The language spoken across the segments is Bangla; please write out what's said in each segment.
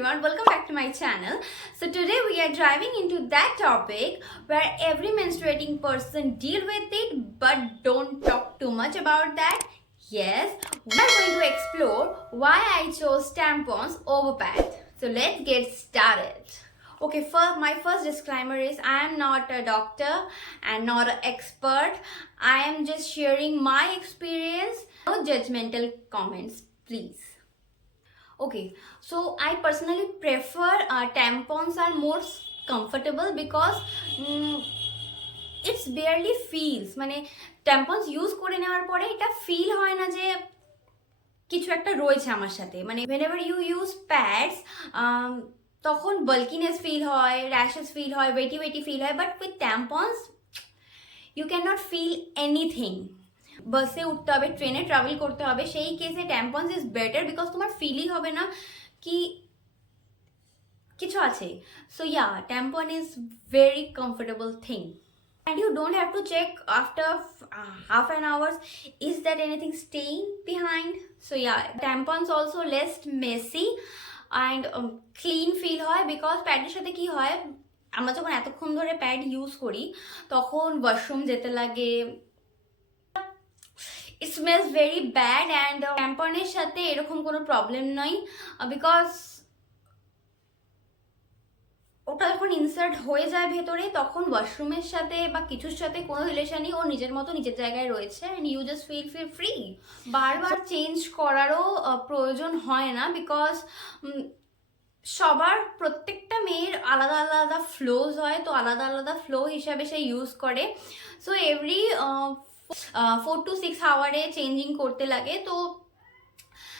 everyone, welcome back to my channel. So today we are driving into that topic where every menstruating person deal with it but don't talk too much about that. Yes, we are going to explore why I chose tampons over pads. So let's get started. Okay, my first disclaimer is I am not a doctor and not an expert. I am just sharing my experience. No judgmental comments, please. Okay, so I personally prefer tampons are more comfortable because it's barely feels মানে tampons use করে নেওয়ার পরে এটা ফিল হয় না যে কিছু একটা রয়েছে আমার সাথে মানে whenever you use pads তখন bulkiness ফিল হয়, rashes ফিল হয়, weighty ফিল হয়, but with tampons you cannot feel anything. বাসে উঠতে হবে, ট্রেনে ট্রাভেল করতে হবে, সেই কেসে ট্যাম্পন্স ইজ বেটার বিকজ তোমার ফিলই হবে না কি কিছু আছে. So yeah, tampon is very comfortable thing and you don't have to check after half an hour is that anything staying behind. So yeah, tampons also less messy and clean feel হয় because প্যাডের সাথে কি হয় আমরা যখন এতক্ষণ ধরে প্যাড ইউজ করি তখন ওয়াশরুম যেতে লাগে, it smells very bad and ট্যাম্পনের সাথে এরকম কোনো প্রবলেম নয় বিকজ ওটা যখন ইনসার্ট হয়ে যায় ভেতরে তখন ওয়াশরুমের সাথে বা কিছুর সাথে কোনো রিলেশনই ও নিজের মতো নিজের জায়গায় রয়েছে and you just feel free. বারবার চেঞ্জ করারও প্রয়োজন হয় না বিকজ সবার প্রত্যেকটা মেয়ের আলাদা আলাদা ফ্লোজ হয়, তো আলাদা আলাদা ফ্লো হিসাবে সে ইউজ করে. সো এভরি 4 to 6 আওয়ারে চেঞ্জিং করতে লাগে, তো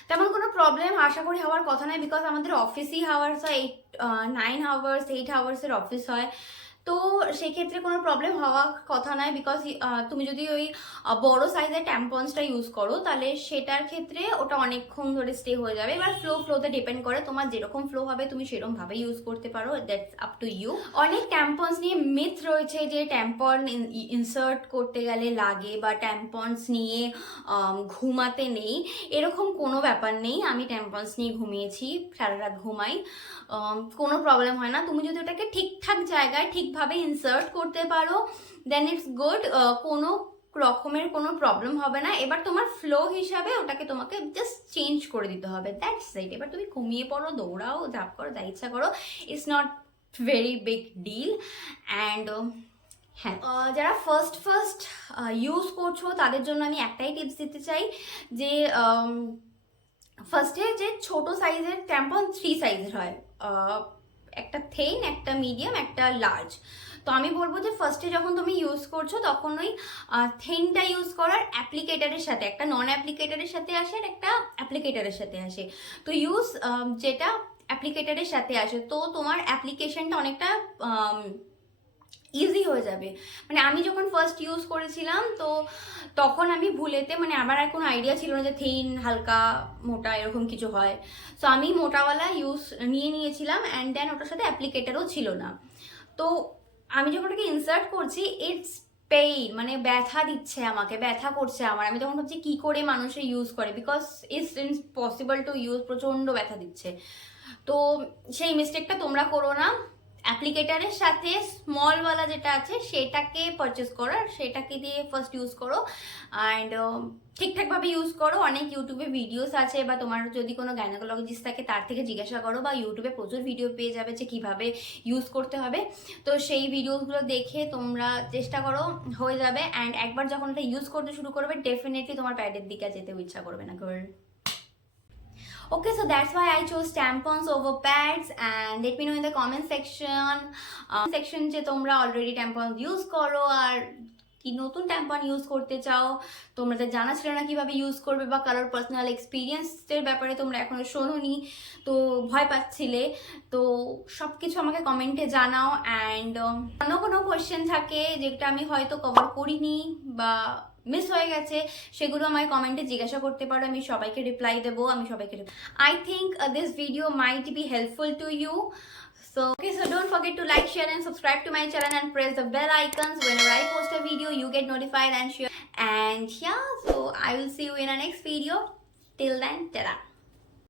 তেমন কোনো প্রবলেম আশা করি হওয়ার কথা নয় বিকজ আমাদের অফিসই হাওয়ার্স হয় 9 আওয়ার্স 8 আওয়ার্সের অফিস হয়, তো সেক্ষেত্রে কোনো প্রবলেম হওয়ার কথা নয় বিকজ তুমি যদি ওই বড় সাইজের ট্যাম্পন্সটা ইউজ করো তাহলে সেটার ক্ষেত্রে ওটা অনেকক্ষণ ধরে স্টে হয়ে যাবে. এবার ফ্লোতে ডিপেন্ড করে, তোমার যেরকম ফ্লো হবে তুমি সেরকমভাবে ইউজ করতে পারো, দ্যাটস আপ টু ইউ. অনেক ট্যাম্পন্স নিয়ে মিথ রয়েছে যে ট্যাম্পন ইনসার্ট করতে গেলে লাগে বা ট্যাম্পন্স নিয়ে ঘুমাতে নেই, এরকম কোনো ব্যাপার নেই. আমি ট্যাম্পন্স নিয়ে ঘুমিয়েছি, সারা রাত ঘুমাই, কোনো প্রবলেম হয় না. তুমি যদি ওটাকে ঠিকঠাক জায়গায় ঠিকভাবে ইনসার্ট করতে পারো দেন ইটস গুড, কোনো রকমের কোনো প্রবলেম হবে না. এবার তোমার ফ্লো হিসাবে ওটাকে তোমাকে জাস্ট চেঞ্জ করে দিতে হবে, দ্যাটস ইট. এবার তুমি ঘুমিয়ে পড়ো, দৌড়াও, ঝাপ করো, যা ইচ্ছা করো, it's not very big deal. And হ্যাঁ, যারা ফার্স্ট ইউজ করছো তাদের জন্য আমি একটাই টিপস দিতে চাই যে ফার্স্টে যে ছোট সাইজের ট্যাম্পন 3 সাইজের হয়, একটা থিন, একটা মিডিয়াম, একটা লার্জ. তো আমি বলবো যে ফার্স্টে যখন তুমি ইউজ করছো তখন ওই থিনটা ইউজ করার অ্যাপ্লিকেটারের সাথে, একটা নন অ্যাপ্লিকেটারের সাথে আসে আর একটা অ্যাপ্লিকেটারের সাথে আসে. তো ইউজ যেটা অ্যাপ্লিকেটারের সাথে আসে তো তোমার অ্যাপ্লিকেশনটা অনেকটা ইজি হয়ে যাবে. মানে আমি যখন ফার্স্ট ইউজ করেছিলাম তো তখন আমি ভুলেতে মানে আমার আর কোনো আইডিয়া ছিল না যে থিন, হালকা, মোটা এরকম কিছু হয়. সো আমি মোটাওয়ালা নিয়েছিলাম অ্যান্ড দেন ওটার সাথে অ্যাপ্লিকেটারও ছিল না. তো আমি যখন ওটাকে ইনসার্ট করছি ইটস পেইন, মানে ব্যথা দিচ্ছে আমাকে, ব্যথা করছে আমার. আমি তখন ভাবছি কী করে মানুষে ইউজ করে because it's impossible to use, প্রচণ্ড ব্যথা দিচ্ছে. তো সেই মিস্টেকটা তোমরা করো না. অ্যাপ্লিকেটারের সাথে স্মলওয়ালা যেটা আছে সেটাকে পারচেস করো, সেটাকে দিয়ে ফার্স্ট ইউজ করো অ্যান্ড ঠিকঠাকভাবে ইউজ করো. অনেক ইউটিউবে ভিডিওস আছে বা তোমার যদি কোনো গাইনোকোলজিস্ট থাকে তার থেকে জিজ্ঞাসা করো, বা ইউটিউবে প্রচুর ভিডিও পেয়ে যাবে যে কীভাবে ইউজ করতে হবে. তো সেই ভিডিওসগুলো দেখে তোমরা চেষ্টা করো, হয়ে যাবে. অ্যান্ড একবার যখন এটা ইউজ করতে শুরু করবে ডেফিনেটলি তোমার প্যাডের দিকে যেতেও ইচ্ছা করবে না, girl. Okay, so that's why I chose tampons over pads and let me know in the comment section যে তোমরা অলরেডি tampons ইউজ করো আর কি নতুন ট্যাম্পন ইউজ করতে চাও, তোমাদের জানা ছিল না কিভাবে ইউজ করবে বা কারোর পার্সোনাল এক্সপিরিয়েন্সের ব্যাপারে তোমরা এখনো শোনোনি তো ভয় পাচ্ছিলে, তো সব কিছু আমাকে কমেন্টে জানাও. অ্যান্ড অন্য কোনো কোয়েশ্চেন থাকে যেটা আমি হয়তো কভার করিনি বা মিস হয়ে গেছে সেগুলো আমাকে কমেন্টে জিজ্ঞাসা করতে পারো, আমি সবাইকে রিপ্লাই দেবো. I think this video might be helpful to you. So don't forget to like, share and subscribe to my channel and press the bell icons. Whenever I post a video you get notified and share. And yeah, so I will see you in our next video. Till then, ta-da.